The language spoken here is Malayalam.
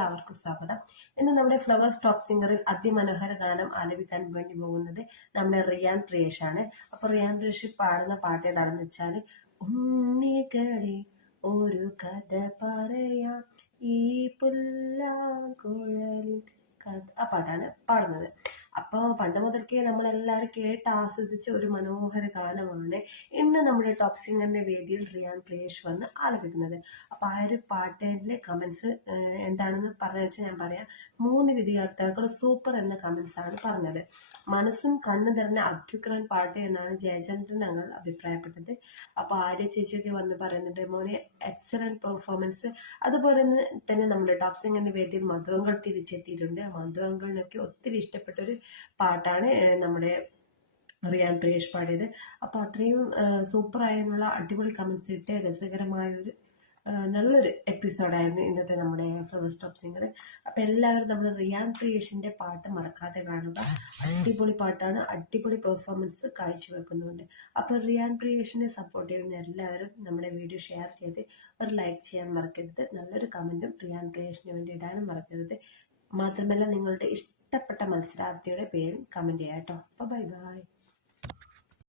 എല്ലാവർക്കും സ്വാഗതം. ഇന്ന് നമ്മുടെ ഫ്ലവേഴ്സ് ടോപ്പ് സിംഗറിൽ അതിമനോഹര ഗാനം ആലപിക്കാൻ വേണ്ടി പോകുന്നത് നമ്മുടെ റിയാൻ പ്രിയേഷ് ആണ് അപ്പൊ റിയാൻ പ്രിയേഷ് പാടുന്ന പാട്ട് ഏതാണെന്ന് വെച്ചാൽ ഉണ്ണികളെ ഒരു കഥ പറയാ ഈ പുല്ലാങ്കുഴലിൽ കഥ ആ പാട്ടാണ് പാടുന്നത്. അപ്പോൾ പണ്ട് മുതൽക്കേ നമ്മളെല്ലാവരും കേട്ട് ആസ്വദിച്ച ഒരു മനോഹര ഗാനമാണ് ഇന്ന് നമ്മുടെ ടോപ്പ് സിംഗറിന്റെ വേദിയിൽ റിയാൻ പ്രിയേഷ് വന്ന് ആലപിക്കുന്നത്. അപ്പോൾ ആ ഒരു പാട്ടിലെ കമൻസ് എന്താണെന്ന് പറഞ്ഞു ഞാൻ പറയാം. മൂന്ന് വിദ്യാർത്ഥികൾ സൂപ്പർ എന്ന കമൻസ് ആണ് പറഞ്ഞത്. മനസ്സും കണ്ണു തരുന്ന അത്യുഗ്രൻ പാട്ട് എന്നാണ് ജയചന്ദ്രൻ ഞങ്ങൾ അഭിപ്രായപ്പെട്ടത്. അപ്പോൾ ആര്യ ചേച്ചിയൊക്കെ വന്ന് പറയുന്നുണ്ട് മോനെ എക്സലന്റ് പെർഫോമൻസ് അതുപോലെ തന്നെ നമ്മുടെ ടോപ്പ് സിംഗറിന്റെ വേദിയിൽ മധുവങ്കൾ തിരിച്ചെത്തിയിട്ടുണ്ട്. മധുവങ്കളിനൊക്കെ ഒത്തിരി ഇഷ്ടപ്പെട്ട ഒരു പാട്ടാണ് നമ്മുടെ റിയാൻ പ്രിയേഷ് പാടിയത്. അപ്പോൾ അത്രയും സൂപ്പർ ആയിരുന്നുള്ള അടിപൊളി കമൻസ് ഇട്ട് രസകരമായ ഒരു ഏഹ് നല്ലൊരു എപ്പിസോഡായിരുന്നു ഇന്നത്തെ നമ്മുടെ ഫ്ലവർ സ്റ്റോപ്പ് സിംഗർ അപ്പോൾ എല്ലാവരും നമ്മുടെ റിയാൻ പ്രിയേഷിന്റെ പാട്ട് മറക്കാതെ കാണുക. അടിപൊളി പാട്ടാണ് അടിപൊളി പെർഫോമൻസ് കാഴ്ചവെക്കുന്നുണ്ട്. അപ്പോൾ റിയാൻ പ്രിയേഷിനെ സപ്പോർട്ട് ചെയ്യുന്ന എല്ലാവരും നമ്മുടെ വീഡിയോ ഷെയർ ചെയ്ത് ഒരു ലൈക്ക് ചെയ്യാൻ മറക്കരുത്. നല്ലൊരു കമന്റും റിയാൻ പ്രിയേഷിന് വേണ്ടി ഇടാനും മറക്കരുത്. മാത്രമല്ല നിങ്ങളുടെ ഇഷ്ടപ്പെട്ട മത്സരാർത്ഥിയുടെ പേരും കമന്റ് ചെയ്യാം കേട്ടോ. അപ്പോൾ ബൈ ബൈ